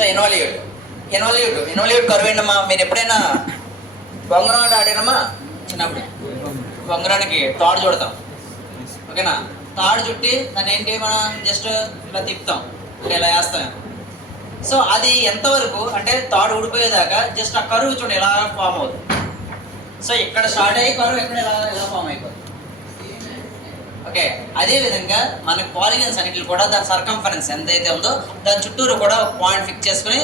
So involute కరువు ఏంటమ్మా? మీరు ఎప్పుడైనా బొంగరం ఆట ఆడారమ్మా? చిన్నప్పుడు బొంగరానికి తాడు చుడతాం, ఓకేనా? తాడు చుట్టి దాన్ని ఏంటి మనం జస్ట్ ఇలా తిప్పుతాం, ఇలా వేస్తాం. సో అది ఎంతవరకు అంటే తాడు ఊడిపోయేదాకా జస్ట్ ఆ కరువు చూడండి ఎలా ఫామ్ అవుతుంది. సో ఇక్కడ స్టార్ట్ అయ్యి కరువు ఎక్కడ ఎలా ఫామ్ అయిపోతుంది. ఓకే, అదేవిధంగా మనకి పాలిగన్స్ అన్నింటిలో కూడా దాని సర్కంఫరెన్స్ ఎంతైతే ఉందో దాని చుట్టూరు కూడా ఒక పాయింట్ ఫిక్స్ చేసుకుని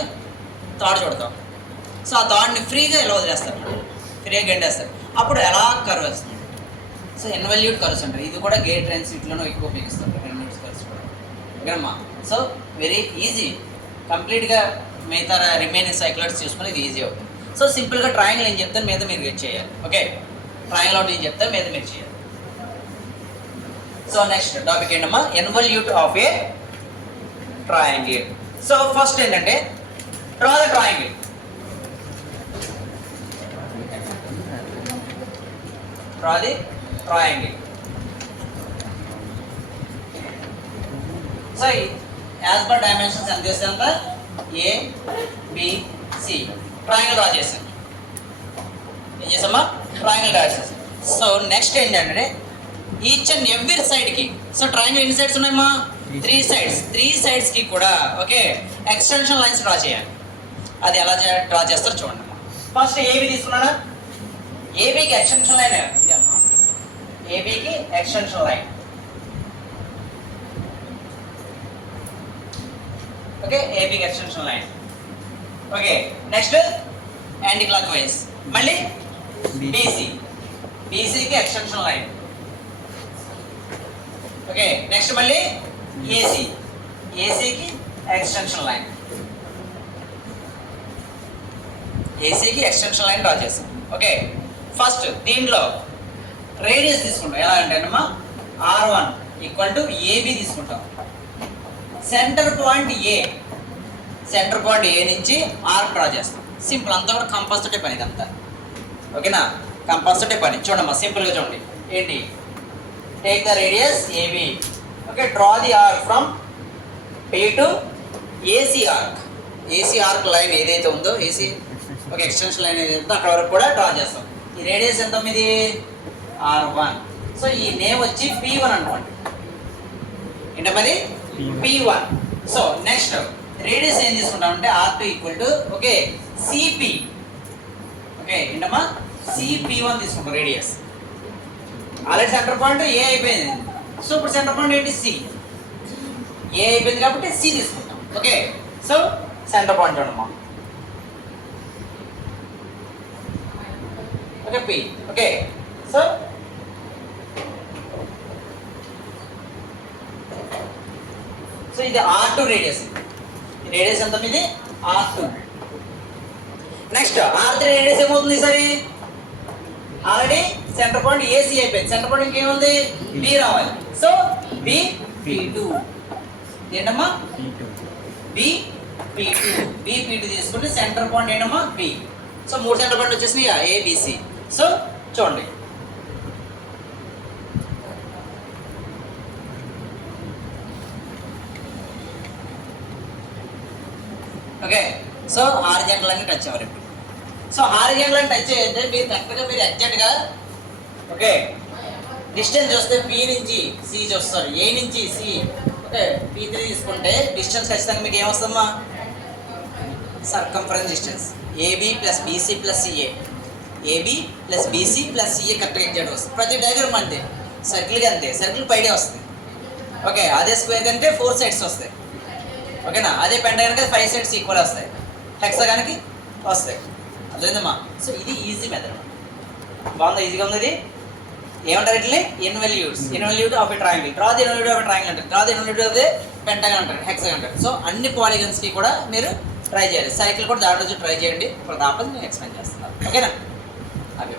తాడు చుడతాం. సో ఆ తాడుని ఫ్రీగా ఇలా వదిలేస్తారు, ఫ్రీగా గెండేస్తారు, అప్పుడు ఎలా కరువు వస్తుంది. సో ఇన్వాల్యూట్ కర్వ్స్ అంటారు. ఇది కూడా గేట్ ట్రైన్స్ వీటిలోనూ ఎక్కువ ఉపయోగిస్తారు, ఇన్వాల్యూట్ కర్వ్స్ కూడా, ఓకేనమ్మా? సో వెరీ ఈజీ, కంప్లీట్గా మిగతా రిమైనింగ్ సైక్లర్స్ చూసుకుని ఇది ఈజీ అవుతుంది. సో సింపుల్గా ట్రయాంగిల్ ఏం చెప్తాను మీద మీరు గెట్ చేయాలి. ఓకే, ట్రయాంగిల్ అవుట్ ఏం చెప్తాను మీద మీరు చేయాలి. సో నెక్స్ట్ టాపిక్ ఏంటమ్మా? Involute of a triangle. So first ఏంటంటే draw the triangle. Draw the triangle. So as per dimensions ఎంత చేసాక A B C triangle draw చేసాం. ఏం చేసామా? ట్రయాంగిల్ డ్రా చేసాం. సో నెక్స్ట్ ఏంటంటే ఈచ్ అండ్ ఎవ్రీ సైడ్కి, సో ట్రయాంగిల్ ఎన్ని సైడ్స్ ఉన్నాయమ్మా? 3 సైడ్స్. 3 సైడ్స్కి కూడా ఓకే ఎక్స్టెన్షన్ లైన్స్ డ్రా చేయాలి. అది ఎలా డ్రా చేస్తారో చూడండి అమ్మా. ఫస్ట్ ఏబి తీసుకున్నారా? ఏబికి ఎక్స్టెన్షన్ లైన్ ఇదమ్మా, ఏబికి ఎక్స్టెన్షన్ లైన్. ఓకే, ఏబికి extension line. Okay, next anticlockwise మళ్ళీ బీసీ, బీసీకి ఎక్స్టెన్షన్ లైన్. ఓకే, నెక్స్ట్ మళ్ళీ ఏసీ, ఏసీకి ఎక్స్టెన్షన్ లైన్. ఏసీకి ఎక్స్టెన్షన్ లైన్ డ్రా చేస్తాం. ఓకే, ఫస్ట్ దీంట్లో రేడియస్ తీసుకుంటాం. ఎలా అంటేనమ్మా R1 ఈక్వల్ టు ఏబి తీసుకుంటాం. Centre point A, centre point A నుంచి ఆర్క్ డ్రా చేస్తాం. సింపుల్, అంతా కూడా కంపాస్ తోటే పని ఇదంతా, ఓకేనా? కంపాస్ తోటే పని. చూడమ్మా సింపుల్గా చూడండి. ఏంటి? Take the radius A B. Okay, draw the arc from P to A C arc. A C arc line ఏదైతే ఉందో ఏసీ ఒక ఎక్స్టెన్షన్ లైన్ ఏదైతే ఉందో అక్కడ వరకు కూడా డ్రా చేస్తాం. ఈ రేడియస్ ఎంత ఇది? R1. సో ఈ నేమ్ వచ్చి P1 అనుకోండి. ఏంట మరి? P1. సో నెక్స్ట్ రేడియస్ ఏం తీసుకుంటామంటే R2 equal to okay CP. Okay ఏంటమ్మా? సిపి1 తీసుకుంటాం రేడియస్. ఆల్రెడీ సెంటర్ పాయింట్ ఏ అయిపోయింది. సో ఇప్పుడు సెంటర్ పాయింట్ ఏంటి? సి. ఏ అయిపోయింది కాబట్టి సి తీసుకుంటాం. ఓకే, సో సెంటర్ పాయింట్ చూడమ్మా. Okay P. Okay, so so ఇది R2 రేడియస్. ఈ రేడియస్ ఎంత ఇది? R2. నెక్స్ట్ R3 రేడియస్ ఏమవుతుంది? సరే ఆల్రెడీ సెంటర్ పాయింట్ ఏసీ అయిపోయింది. సెంటర్ పాయింట్ ఇంకేముంది? బి రావాలి. So B P2. ఏంటమ్మా? B P2. బి P2 తీసుకుంటే సెంటర్ పాయింట్ ఏంటమ్మా? బి. సో 3 సెంటర్ పాయింట్ వచ్చేసినాయి ఏబిసి. సో చూడండి, okay. So horizontal line touch అవ్వాలి ఇప్పుడు. సో హారిజాంటల్ లైన్ టచ్ అయితే మీరు కరెక్ట్గా మీరు ఎగ్జాక్ట్గా ఓకే డిస్టెన్స్ చూస్తే పి నుంచి సి చూస్తారు, ఏ నుంచి సి. ఓకే, P3 తీసుకుంటే డిస్టెన్స్ ఖచ్చితంగా మీకు ఏమొస్తుందమ్మా? Circumference distance AB plus BC plus CA. ఏబి ప్లస్ బీసీ ప్లస్ సిఏ కరెక్ట్గా ఎగ్జాక్ట్ వస్తుంది. ప్రతి డయాగ్రామ్ అంతే, సర్కిల్గా అంతే, సర్కిల్ పైడే వస్తుంది. ఓకే, అదే స్క్వేర్ అంటే 4 సైడ్స్ వస్తాయి, ఓకేనా? అదే పెంటగానికి 5 సైడ్స్ ఈక్వల్ వస్తాయి, హెక్సాగానికి వస్తాయి. అర్థమైందమ్మా? సో ఇది ఈజీ మెథడ్. బాగుందా? ఈజీగా ఉంది ఇది. ఏమంటారు ఇట్లే? Involute of a triangle. Draw the involute of a triangle అంటారు. Draw the involute of a pentagon అంటారు, హెక్సాగాన్ అంటారు. సో అన్ని పాలిగన్స్కి కూడా మీరు ట్రై చేయాలి. సైకిల్ కూడా దాంట్లో ట్రై చేయండి. ఇప్పుడు రాకపోతే నేను ఎక్స్ప్లెయిన్ చేస్తున్నాను, ఓకేనా? అవి